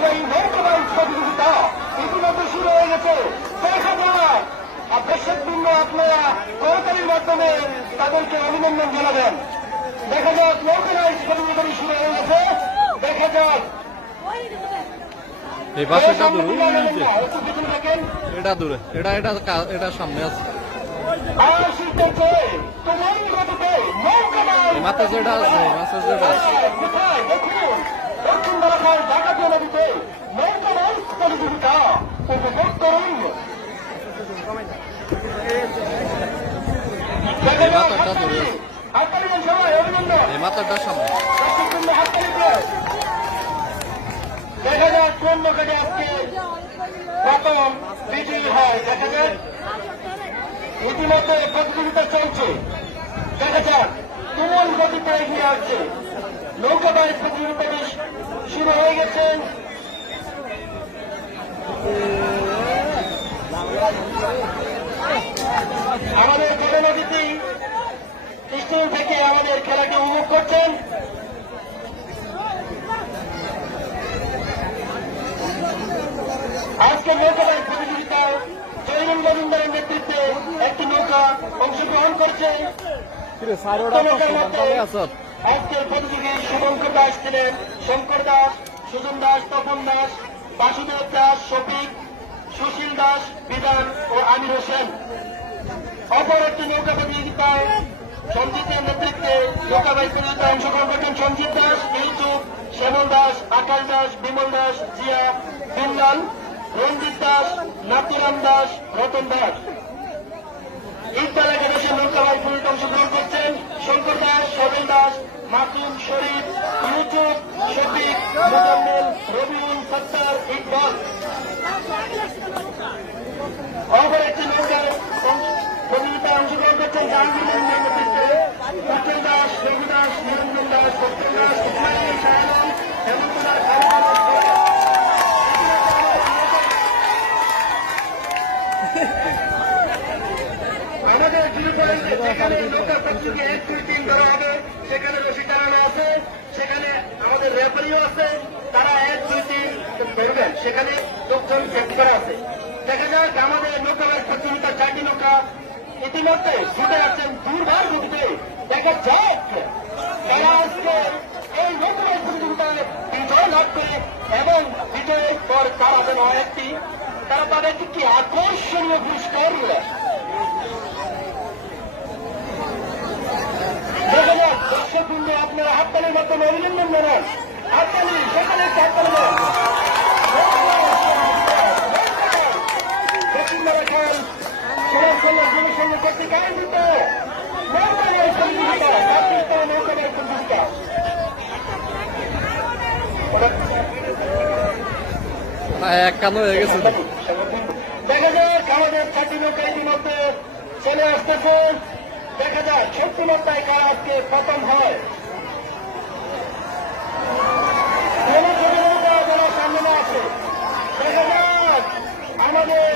ঐতিহ্যবাহী নৌকাবাইজ প্রতিযোগিতা ইতিমধ্যে শুরু হয়ে গেছে। দেখা যাক দর্শকবৃন্দ আপনারা করতালির মাধ্যমে তাদেরকে অভিনন্দন জানাবেন। দেখা যাক নৌকাবাইজ প্রতিযোগিতা শুরু হয়ে গেছে। দেখা যাক এই পাশেটা দূরে, এটা দূরে, এটা সামনে আছে। মাথা যেটা আছে, মাথা যেটা আছে দেখুন দক্ষিণ বারাকার ডাকাতিয়া নদীতে নৌকাবাইজ প্রতিযোগিতা উপভোগ করুন। এই মাথাটা দূরে, এই মাথাটা সামনে। দেখা যাক কোন নৌকাটি আজকে প্রথম বিজয়ী হয়। দেখা যাক ইতিমধ্যে প্রতিযোগিতা চলছে। দেখা যাক তুমুল গতিতে এগিয়ে আসছে নৌকাবাইজ প্রতিযোগিতা শুরু হয়ে গেছে। আমাদের জননদীতি স্কুল থেকে আমাদের খেলাটি উপভোগ করছেন। আজকে নৌকাবাইজ প্রতিযোগিতায় জয়নুল রবীন্দ্রের নেতৃত্বে একটি নৌকা অংশগ্রহণ করছে। আজকের প্রতিযোগী শুভঙ্কর দাস ছিলেন, শঙ্কর দাস, সুজন দাস, তপন দাস, বাসুদেব দাস, শফিক, সুশীল দাস, বিধান ও আমির হোসেন। অপর একটি নৌকা প্রতিযোগিতায় সঞ্জিতের নেতৃত্বে নৌকাবাইজ প্রতিযোগিতায় অংশগ্রহণ করছেন সঞ্জিত দাস, ইউসুফ, শ্যামল দাস, আকাশ দাস, বিমল দাস, জিয়া, বিমলাল, রঞ্জিত দাস, নাতুরাম দাস, রতন দাস। ইকবাল একাদশের নৌকাবাইজ প্রতিযোগিতায় অংশগ্রহণ করছেন শঙ্কর দাস, সবেল দাস, মাসুম, শরীফ, ইউসুফ, শফিক, মুজাম্মেল, রবিউল, সত্তার, ইকবাল। অপর একটি নৌকায় প্রতিযোগিতায় অংশগ্রহণ করছেন জাহাঙ্গীরের নেতৃত্বে সত্যেন দাস, রঘু দাস, নিরঞ্জন দাস, সত্যেন দাস, ইসমাইল, শাহরাম, হেমন্তদার, আমাদের যেখানে নৌকা প্রতিযোগী 1, 2, 3 ধরা হবে সেখানে রশি টানানো আছে, সেখানে আমাদের রেফারিও আছে, তারা 1, 2, 3 ধরবেন, সেখানে লোকজন চেক করা আছে। দেখা যাক আমাদের নৌকাবাইজ প্রতিযোগিতার 4টি নৌকা ইতিমধ্যে ছুটে যাচ্ছেন দুর্বার গতিতে। দেখা যাক তারা আজকে এই নৌকাবাইজ প্রতিযোগিতায় বিজয় লাভ করে এবং বিজয়ের পর তারা যেন একটি তারা তাদের একটি আকর্ষণীয় পুরস্কার দেখা যাক। দর্শকবৃন্দ আপনারা হাততালির মাধ্যমে অভিনন্দন জানান। হাততালি সেখানে হাততালি দেন। দক্ষিণ বারাকার সমাজকল্যাণ জনসংঘ কর্তৃক আয়োজিত নৌকাবাইজ প্রতিযোগিতা, জাতীয় নৌকাবাইজ প্রতিযোগিতা। এক কান হয়ে গেছে। দেখা যাক আমাদের 4টি নৌকা ইতিমধ্যে চলে আসতেছে। দেখা যাক সত্যি নৌকায় কারা আজকে প্রথম হয়। যারা সামনে আছে দেখা যাক আমাদের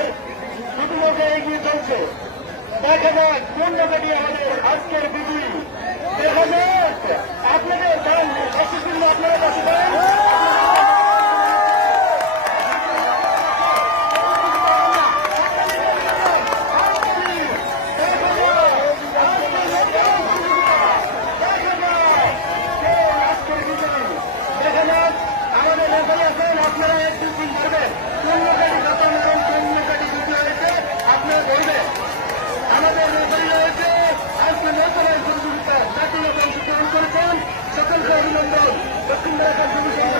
দুটি নৌকা এগিয়ে চলছে। দেখা যাক কোন নৌকাটি আমাদের আজকের বিজয়ী। দেখা যাক আপনাদের আপনারা বসে দেন। আপনারা 1, 2, 3 করবেন। কোন নৌকাটি প্রথম এবং কোন নৌকাটি দ্বিতীয় হয়েছে আপনারা বলবেন। আমাদের রেফারি রয়েছে আজকে নৌকাবাইজ প্রতিযোগিতা 4টি নৌকা অংশগ্রহণ করেছেন। সকলকে অভিনন্দন। দক্ষিণ বারাকার জনসংঘ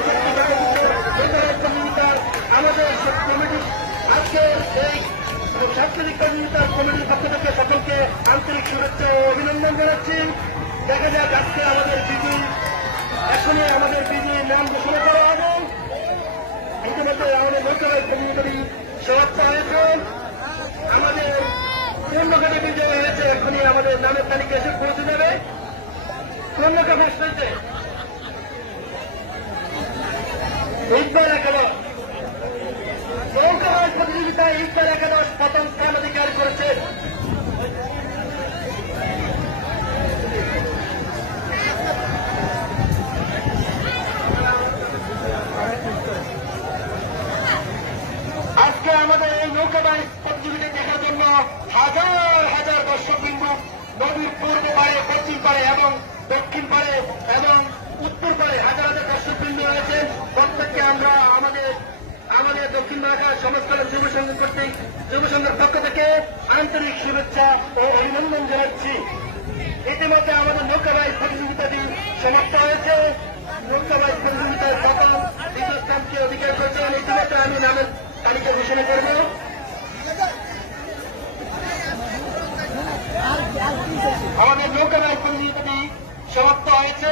প্রতিযোগিতার আমাদের কমিটি আজকে এই সাংস্কৃতিক প্রতিযোগিতার কমিটির পক্ষ থেকে সকলকে আন্তরিক শুভেচ্ছা ও অভিনন্দন জানাচ্ছি। দেখা যাক আজকে আমাদের বিজয়ী এখনই আমাদের বিজয়ীর নাম ঘোষণা করা হবে। ইতিমধ্যে আমাদের নৌকাবাইজ প্রতিযোগিতাটি সমাপ্ত হয়েছে। আমাদের কোন নৌকাটি বিজয় হয়েছে এখনই আমাদের নামের তালিকা এসে পৌঁছে যাবে। কোন নৌকা ফার্স্ট হয়েছে? ইকবাল একাদশ। নৌকাবাইজ প্রতিযোগিতায় ইকবাল একাদশ প্রথম স্থান অধিকার করেছে। আজকে আমাদের এই নৌকা বাইচ প্রতিযোগিতা দেখার জন্য হাজার হাজার দর্শক বিন্দু নদীর পূর্ব পারে, পশ্চিম পারে এবং দক্ষিণ পারে এবং উত্তর পারে হাজার হাজার দর্শক বিন্দু রয়েছে। প্রত্যেককে আমরা আমাদের দক্ষিণ ঢাকার সমাজকল্যাণ যুব সংঘ কর্তৃক যুব সংঘের পক্ষ থেকে আন্তরিক শুভেচ্ছা ও অভিনন্দন জানাচ্ছি। ইতিমধ্যে আমাদের নৌকা বাইচ প্রতিযোগিতাটি সমাপ্ত হয়েছে। নৌকা বাইচ প্রতিযোগিতার প্রথম দ্বিতীয় স্থানকে অধিকার করেছেন। ইতিমধ্যে আমি নামের তালিকা ঘোষণা করব। আমাদের নৌকা বাইচ প্রতিযোগিতাটি সমাপ্ত হয়েছে।